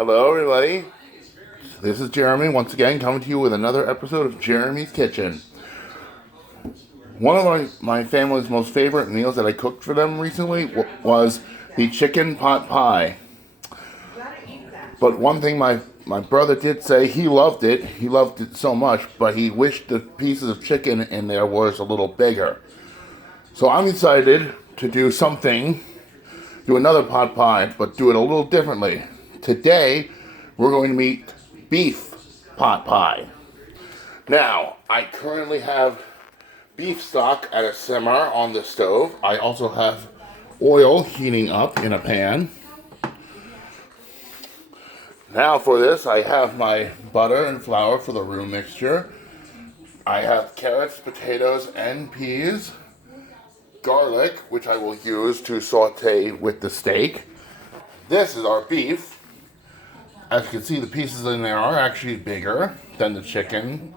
Hello, everybody. This is Jeremy once again coming to you with another episode of Jeremy's Kitchen. One of my family's most favorite meals that I cooked for them recently was the chicken pot pie. But one thing my brother did say, he loved it. He loved it so much, but he wished the pieces of chicken in there was a little bigger. So I'm excited to do another pot pie, but do it a little differently. Today, we're going to make beef pot pie. Now, I currently have beef stock at a simmer on the stove. I also have oil heating up in a pan. Now for this, I have my butter and flour for the roux mixture. I have carrots, potatoes, and peas. Garlic, which I will use to saute with the steak. This is our beef. As you can see, the pieces in there are actually bigger than the chicken.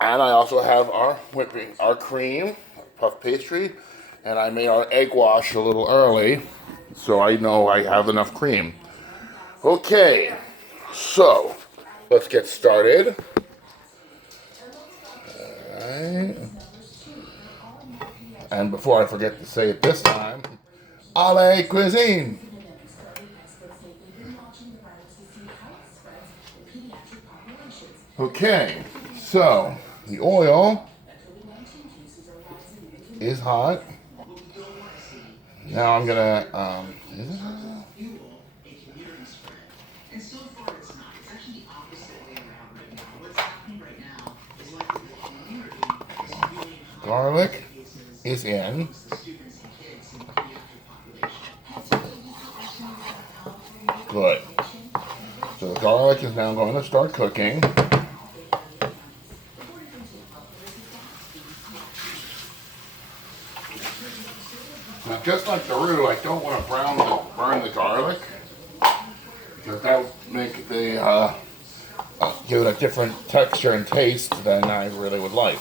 And I also have our cream, puff pastry, and I made our egg wash a little early, so I know I have enough cream. Okay, so let's get started. Alright. And before I forget to say it this time, Allez Cuisine! Okay, so the oil is hot. Now I'm gonna, garlic is in. Good. So the garlic is now going to start cooking. Now, just like the roux, I don't want to burn the garlic, because that would make the give it a different texture and taste than I really would like.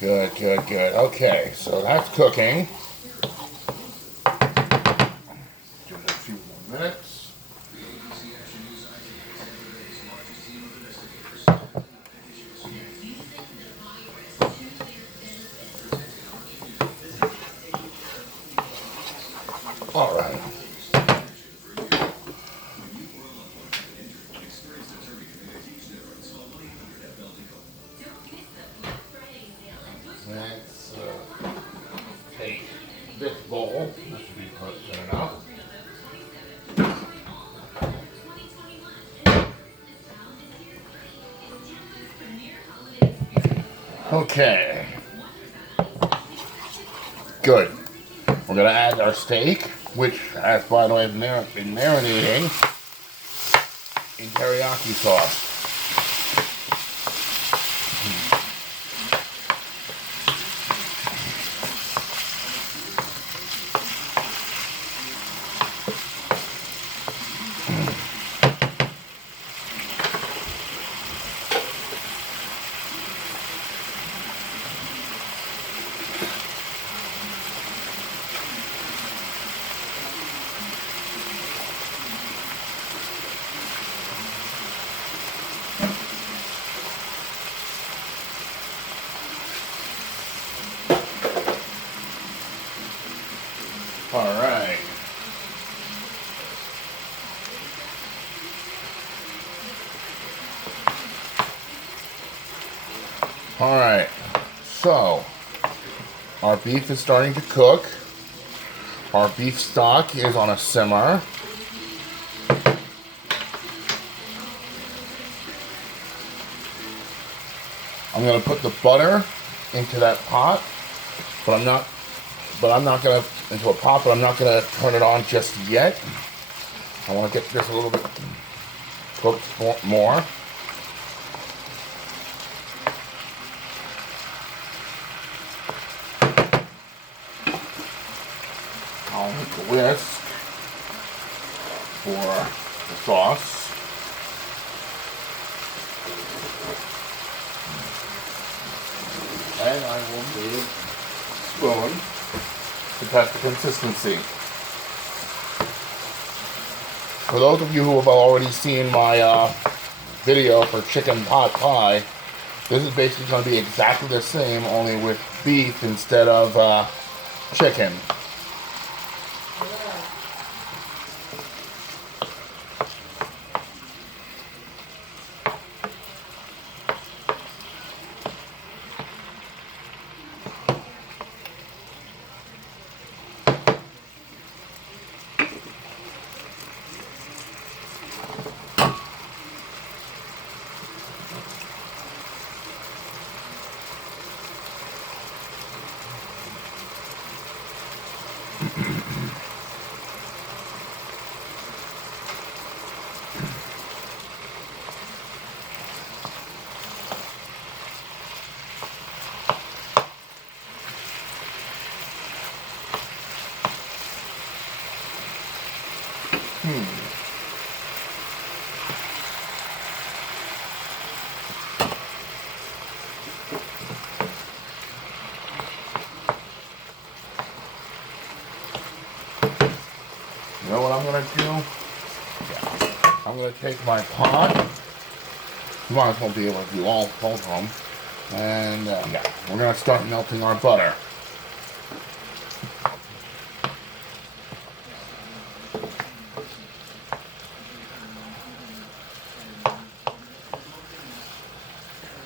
Good, good, good. Okay, so that's cooking. Give it a few more minutes. All right. Let's take this bowl. That should be good enough. Okay. Good. We're going to add our steak, which has, by the way, been marinating in teriyaki sauce. All right. All right. So, our beef is starting to cook. Our beef stock is on a simmer. I'm going to put the butter into that pot, but I'm not going to, into a pot, but I'm not going to turn it on just yet. I want to get this a little bit cooked more. I'll make a whisk for the sauce. And I will need a spoon to test the consistency. For those of you who have already seen my video for chicken pot pie, this is basically going to be exactly the same, only with beef instead of chicken. You know what I'm going to do? Yeah. I'm going to take my pot. You might as well be able to do both of them. And yeah, we're going to start melting our butter.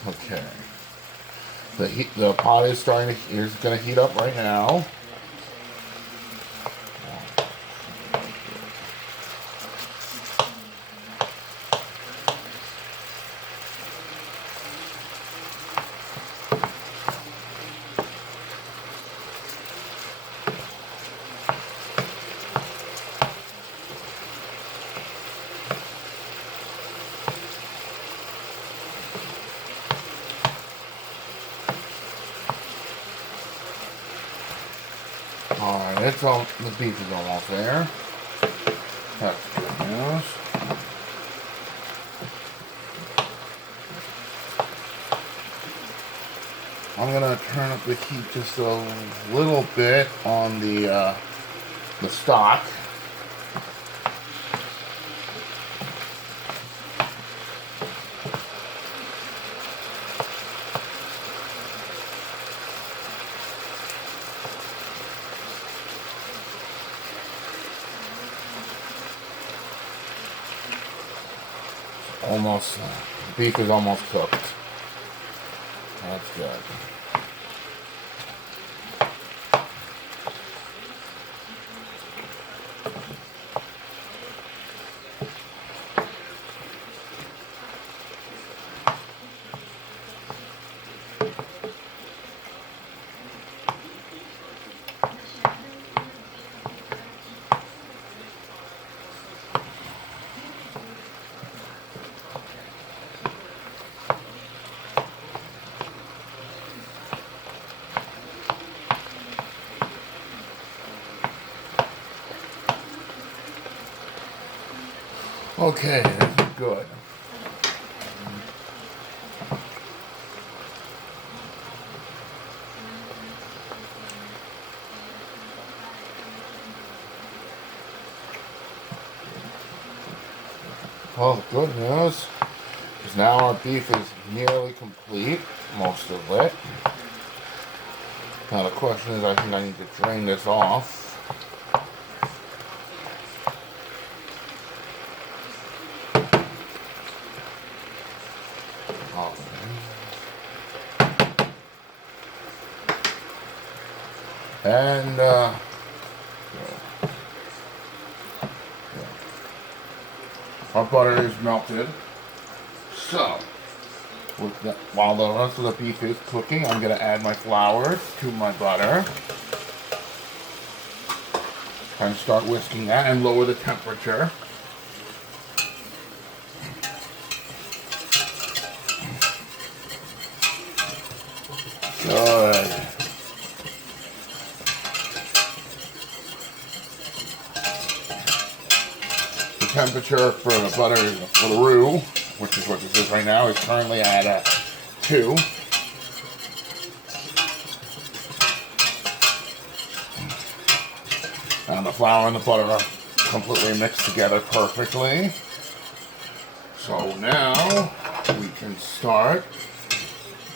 Okay. The pot is going to heat up right now. Alright, the beef is almost there. That's good news. I'm gonna turn up the heat just a little bit on the stock. Almost, beef is almost cooked. That's good. Okay, this is good. Well, the good news is now our beef is nearly complete, most of it. Now the question is, I think I need to drain this off. And our butter is melted. So, while the rest of the beef is cooking, I'm going to add my flour to my butter. And start whisking that and lower the temperature. Good. The temperature for the butter, for the roux, which is what this is right now, is currently at 2. And the flour and the butter completely mixed together perfectly. So now we can start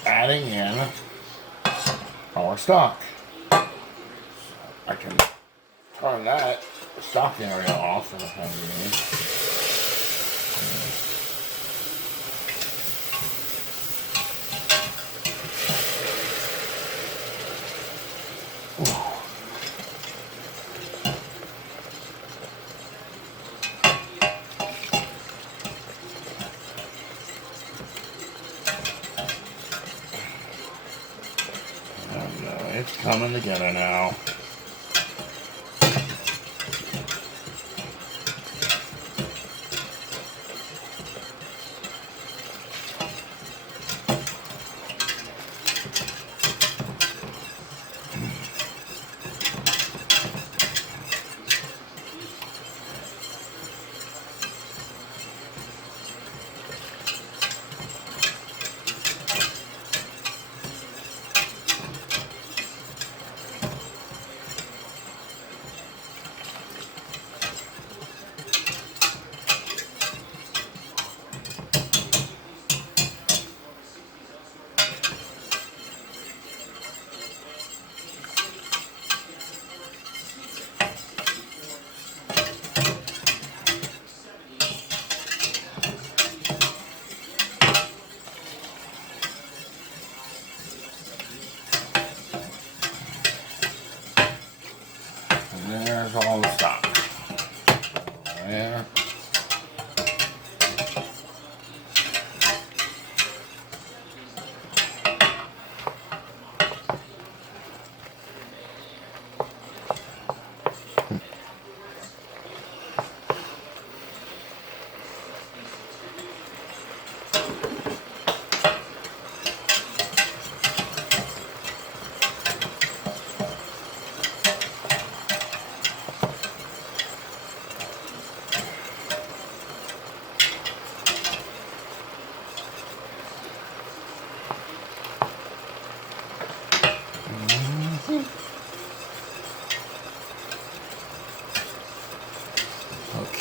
adding in our stock. I can turn that stock area off for the time being. It's coming together now. And there's all the stock. There.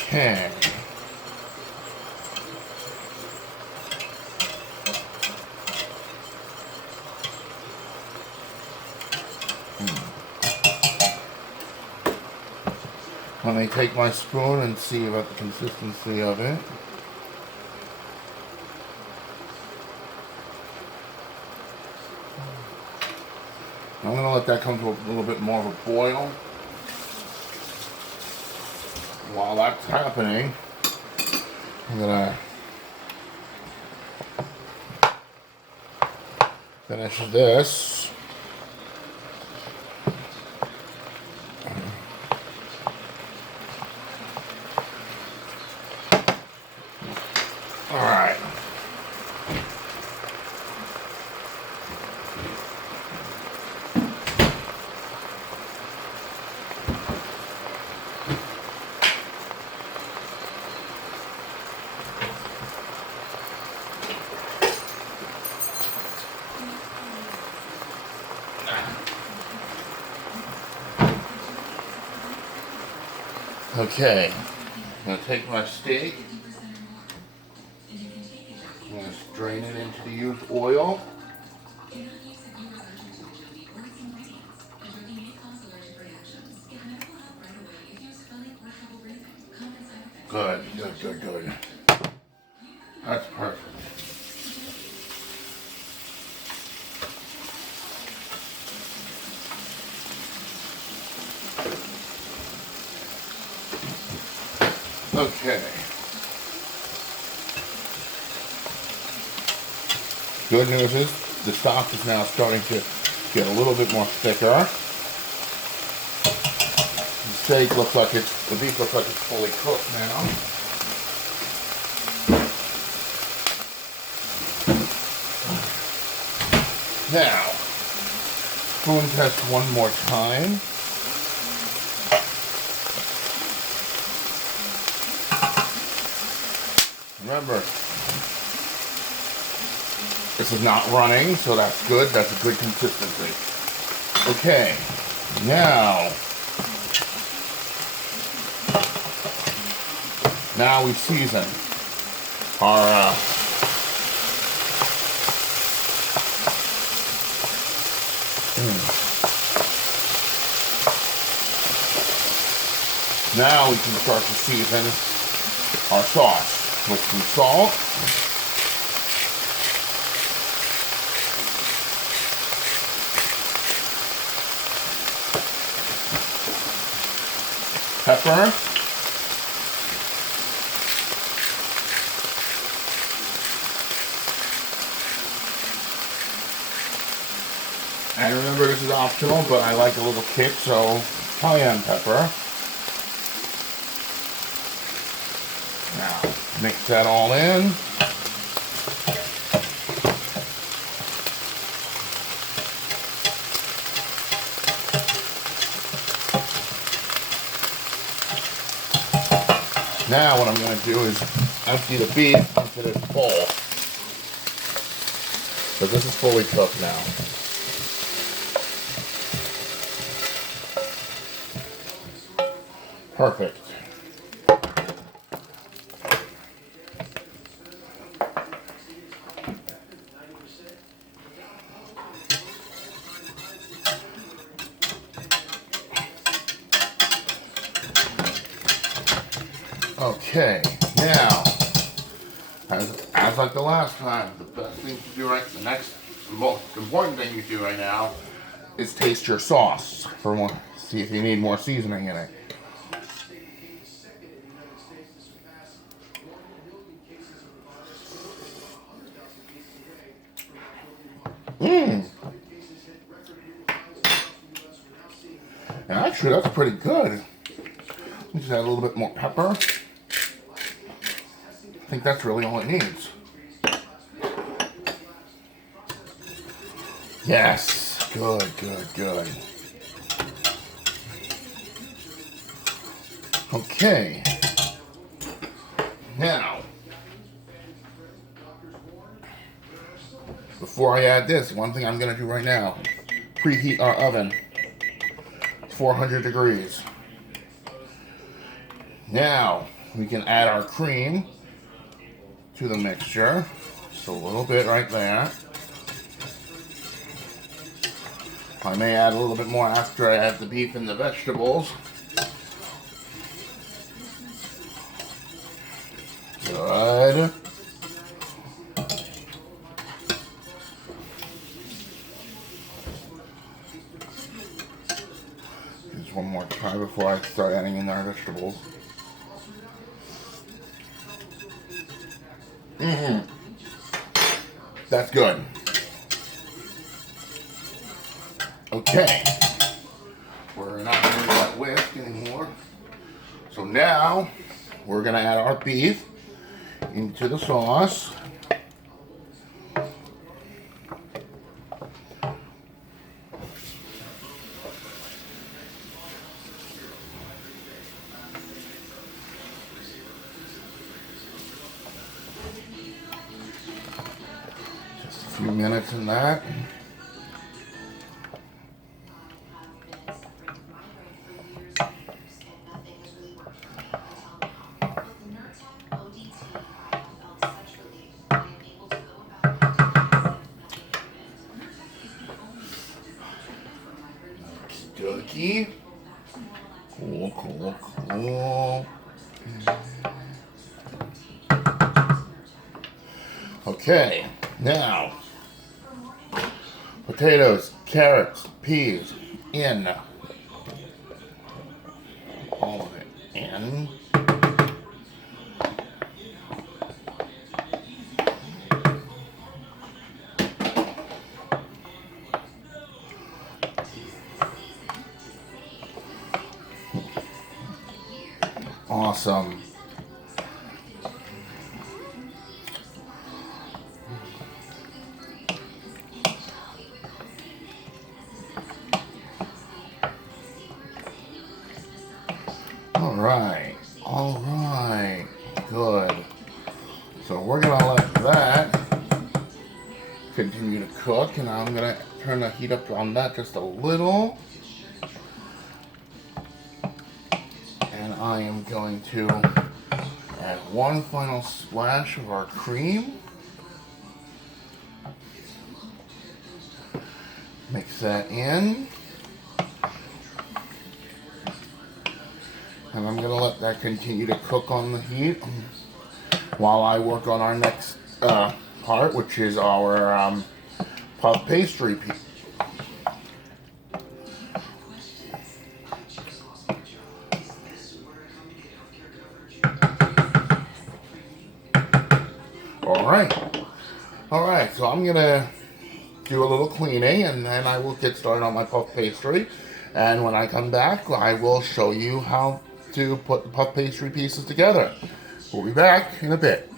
Okay. Let me take my spoon and see about the consistency of it. I'm going to let that come to a little bit more of a boil. While that's happening, I'm going to finish this. All right. Okay, I'm going to take my steak, I'm going to drain it into the used oil. Good, good, good, good. That's perfect. Okay. Good news is the stock is now starting to get a little bit more thicker. The beef looks like it's fully cooked now. Now, spoon test one more time. Remember, this is not running, so that's good. That's a good consistency. Okay, now Now we season our now we can start to season our sauce with some salt. Pepper. And remember, this is optional, but I like a little kick, so cayenne pepper. Now, mix that all in. Now what I'm going to do is empty the beef into this bowl. But this is fully cooked now. Perfect. Okay, now, as like the last time, the best thing to do the next most important thing you do right now is taste your sauce for more, see if you need more seasoning in it. And actually, that's pretty good. Let me just add a little bit more pepper. I think that's really all it needs. Yes, good, good, good. Okay. Now, before I add this, one thing I'm going to do right now, preheat our oven, 400 degrees. Now, we can add our cream to the mixture. Just a little bit right there. I may add a little bit more after I add the beef and the vegetables. Good. Just one more try before I start adding in our vegetables. That's good. Okay. We're not going to do that whisk anymore. So now we're going to add our beef into the sauce. A few minutes in that. Okey-dokey. Cool, cool, cool. Okay, now potatoes, carrots, peas in. All of it in. Awesome. All right, good. So we're gonna let that continue to cook, and I'm gonna turn the heat up on that just a little. And I am going to Add one final splash of our cream. Mix that in. And I'm going to let that continue to cook on the heat while I work on our next part, which is our puff pastry piece. Alright, so I'm going to do a little cleaning and then I will get started on my puff pastry. And when I come back, I will show you how to put the puff pastry pieces together. We'll be back in a bit.